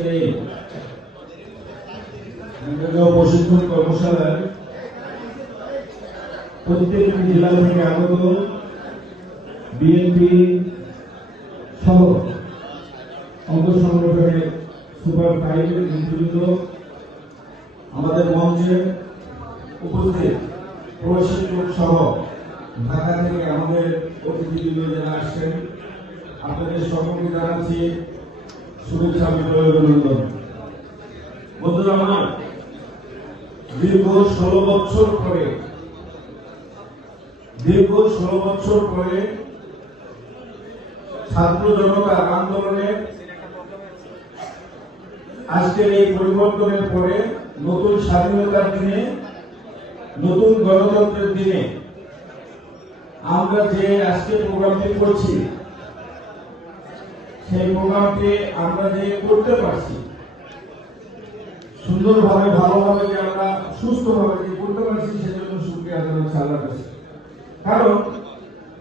আজকের এই প্রশিক্ষণ কর্মশালায় প্রত্যেকটি জেলা থেকে আগত বিএনপি সহ অঙ্গ সংগঠনের সুপার ফাইভের নেতৃত্ব আমাদের মঞ্চে উপস্থিত প্রশিক্ষক সহ ঢাকা থেকে আমাদের অতিথিবৃন্দ যারা আসছেন আপনাদের সকলকে জানাচ্ছি শুভেচ্ছা অভিনন্দন। বন্ধুরা আমার, দীর্ঘ 16 বছর পরে ছাত্র জনতার আন্দোলনে আজকের এই পরিবর্তনের পরে নতুন স্বাধীনতার দিনে, নতুন গণতন্ত্রের দিনে আমরা যে আজকে প্রোগ্রামটি করছি, সেই প্রোগ্রামটি আমরা যে করতে পারছি সুন্দরভাবে, ভালোভাবে, যে আমরা সুস্থভাবে যে করতে পারছি, সেজন্য শুকরিয়া জানাচ্ছি আল্লাহর কাছে। কারণ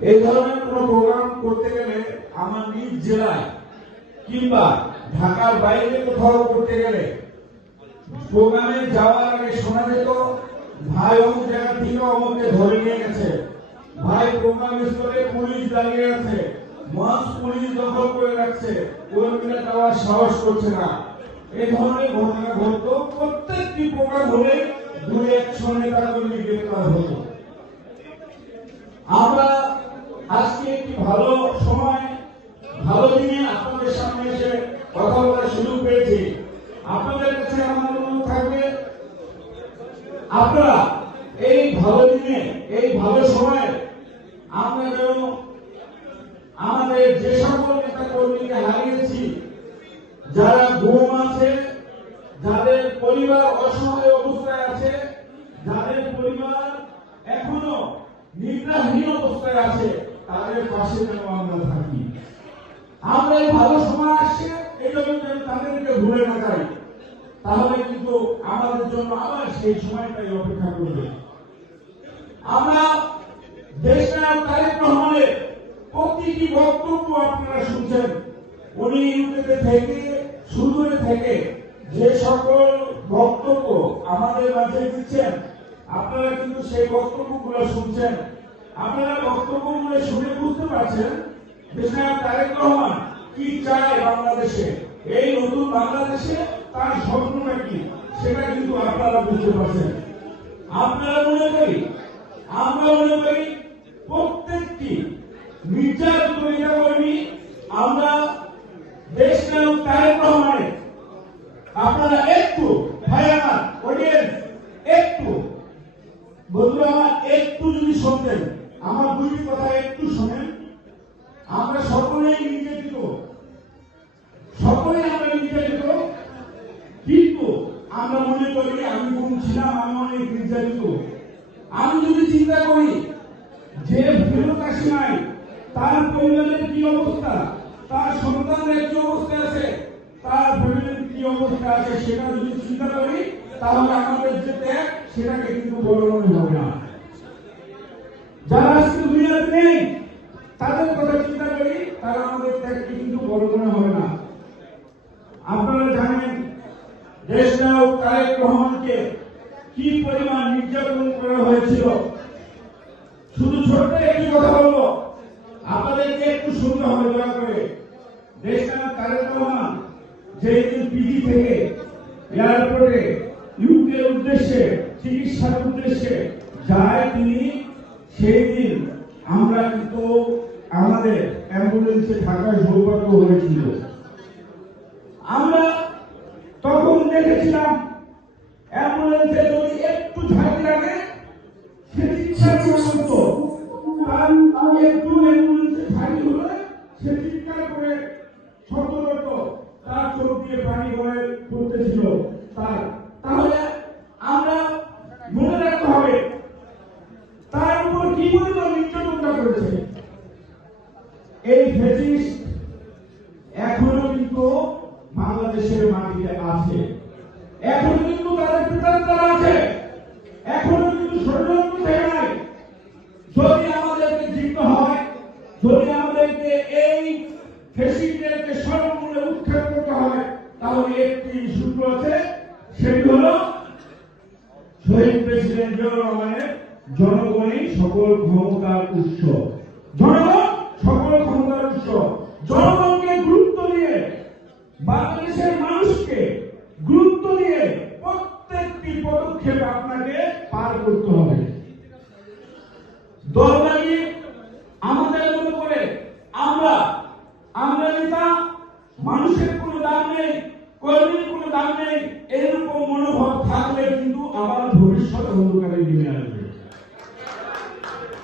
এই ধরনের কোন প্রোগ্রাম করতে গেলে আমার নিজ জেলায় কিংবা ঢাকার বাইরে কোথাও করতে গেলে প্রোগ্রামে যাওয়ার আগে শোনা যেত, ভাই অমুক জায়গা থেকে অমুককে ধরে নিয়ে গেছে, ভাই প্রোগ্রাম স্থলে পুলিশ দাঁড়িয়ে আছে, মঞ্চ পুলিশ দখল করে রাখছে, কর্মীরা যাওয়ার সাহস করছে না। এই ধরনের ঘটনা ঘটত। প্রত্যেকটি প্রোগ্রাম হলে 2-1 নেতা কর্মী গ্রেপ্তার হতো। আমরা আজকে একটি ভালো সময়, ভালো দিনে আপনাদের সামনে এসে কথা বলার সুযোগ পেয়েছি। আপনাদের কাছে আমার অনুরোধ থাকবে, আপনারা এই ভালো দিনে, এই ভালো সময়ে আমরা যেন আমাদের যে সকল নেতা কর্মীকে হারিয়েছি, যারা ঘুম আছে, যাদের পরিবার অসহায় অবস্থায় আছে, যাদের পরিবার এখনো নিদ্রাহীন অবস্থায় আছে, তাদের পাশে যেন আমরা থাকি। আমরা এই ভালো সময় আসছে, এই জন্য যেন তাদেরকে ভুলে না যাই, তাহলে কিন্তু আমাদের জন্য আবার সেই সময়টাই অপেক্ষা করবে। আমরা দেশনায়ক তারেক রহমানের প্রতিটি বক্তব্য আপনারা শুনছেন। উনি ইউকেতে থেকে, সুদূরে থেকে যে সকল বক্তব্য আমাদের মাঝে দিচ্ছেন, আপনারা কিন্তু সেই বক্তব্যগুলো শুনছেন। আপনারা বক্তব্যগুলো শুনে বুঝতে পারছেন দেশনায়ক তারেক রহমান কি চায় বাংলাদেশে, এই নতুন বাংলাদেশে তার স্বপ্নটা কি, সেটা কিন্তু আপনারা বুঝতে পারছেন। আপনারা মনে করি, আমরা মনে করি প্রত্যেকটি নির্যাতিত নেতা কর্মী আমরা দেশনায়ক তারেক রহমানের, আপনারা একটু ভাইয়া অডিয়েন্স, একটু বন্ধুরা আমার একটু যদি শুনতেন, আমার দুইটি কথা একটু শোনেন। আমরা সকলেই নির্যাতিত, সকলেই আমরা নির্যাতিত, কিন্তু আমরা মনে করি আমি কোন ছিলাম, আমি অনেক নির্যাতিত। আমি যদি চিন্তা করি যে ফেরত আসি নাই, তার পরিবারের কি অবস্থা, তার সন্তানের কি অবস্থা আছে, তার ফ্যামিলির কি অবস্থা আছে, সেটা যদি চিন্তা করি, তাহলে আমাদের যে ত্যাগ, সেটাকে কিন্তু বড় মনে হবে না। যারা আজকে দুনিয়াতে নেই, তাদের কথা চিন্তা করি, তারা আমাদের ত্যাগকে কিন্তু বড় মনে হবে না। আপনারা জানেন দেশনায়ক তারেক রহমানকে কি পরিমাণ নির্যাতন করা হয়েছিল। শুধু ছোট্ট একটি কথা বলবো, আপনাদেরকে একটু শুনতে হবে দয়া করে। দেশনায়ক তারেক রহমান যেদিন পিজি থেকে এয়ারপোর্টে ইউকের উদ্দেশ্যে, চিকিৎসার উদ্দেশ্যে যায় তিনি, সেই দিন আমরা কিন্তু আমাদের অ্যাম্বুলেন্সে থাকার সৌভাগ্য হয়েছিল। আমরা তখন দেখেছিলাম অ্যাম্বুলেন্সে যদি একটু ঝাঁকি লাগে, সে চিৎকার করে উঠতো। তার একটু অ্যাম্বুলেন্সে ঝাঁকি হলে সে চিৎকার করে শব্দ করত, তার চোখ দিয়ে পানি হয়ে পড়তেছিল। তাহলে আমরা মনে রাখতে হবে তার উপর কি পরিমাণ নির্যাতনটা করেছে। এই ফ্যাসিস্ট এখনো কিন্তু বাংলাদেশের মাটিতে আছে, এখনো কিন্তু তাদের পিতার আছে, এখনো কিন্তু ষড়যন্ত্র থেকে নাই। যদি আমাদেরকে জিততে হয়, যদি আমাদেরকে এই ফ্যাসিস্টদেরকে সর্বমূলে উৎখাত করতে হয়, তাহলে একটি সূত্র আছে, সেটি হলো শহীদ প্রেসিডেন্ট জিয়াউর রহমানের জনগণই সকল ক্ষমতার উৎস। জনগণ সকল ক্ষমতার উৎস। জনগণকে গুরুত্ব দিয়ে, বাংলাদেশের মানুষকে গুরুত্ব দিয়ে প্রত্যেকটি পদক্ষেপ আপনাকে পার করতে হবে। দলবাগি আমাদের মনে করে আমরা নেতা, মানুষের কোনো দাম নেই, কর্মীর কোনো দাম নেই, এরকম মনোভাব থাকলে কিন্তু আবার ভবিষ্যৎ অন্ধকারে নেমে আসবে।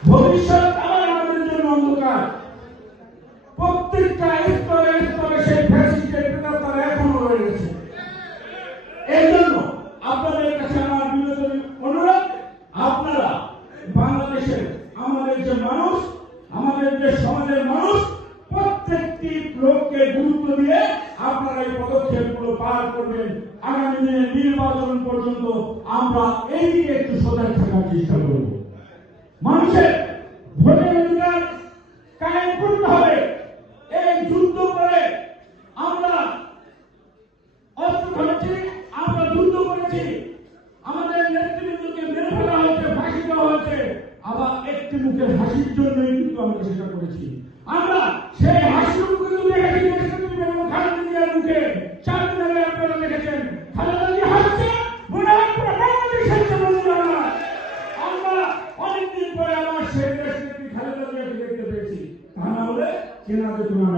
ভবিষ্যৎ আবার আমাদের জন্য অন্ধকার। প্রত্যেকটা স্তরে স্তরে সেই ফ্যাসিস্টের প্রেতাত্মারা এখনো রয়ে গেছে। এই জন্য আপনাদের কাছে আমার বিনীত অনুরোধ, আপনারা বাংলাদেশের আমাদের যে মানুষ, আমাদের যে সমাজের মানুষ, প্রত্যেকটি লোককে গুরুত্ব দিয়ে আপনারা এই পদক্ষেপগুলো পার করবেন। আগামী দিনে নির্বাচন পর্যন্ত আমরা এই দিকে একটু সজাগ থাকার চেষ্টা করব। মানুষের ভোটের অধিকার কায়েম করতে হবে। এই যুদ্ধ করে আমরা অস্ত্র ধরেছি, আমরা যুদ্ধ করেছি, আমাদের নেতৃবৃন্দকে মেরে ফেলা হয়েছে, ফাঁসি দেওয়া হয়েছে, আবার একটি মুখের হাসির জন্যই কিন্তু আমরা সেটা করেছি। আমরা সেই হাসির মুখে দেখেছি খালেদা জিয়ার মুখে 4 দিন আগে আপনারা দেখেছেন খালেদা জিয়া হাসছে, মনে হয় প্রধানমন্ত্রী সাথে বন্ধুরা না। আমরা অনেকদিন পরে আমার সেই দেশ নেত্রী খালেদা জিয়াকে দেখতে পেয়েছি, তা না হলে চেনা যেত না।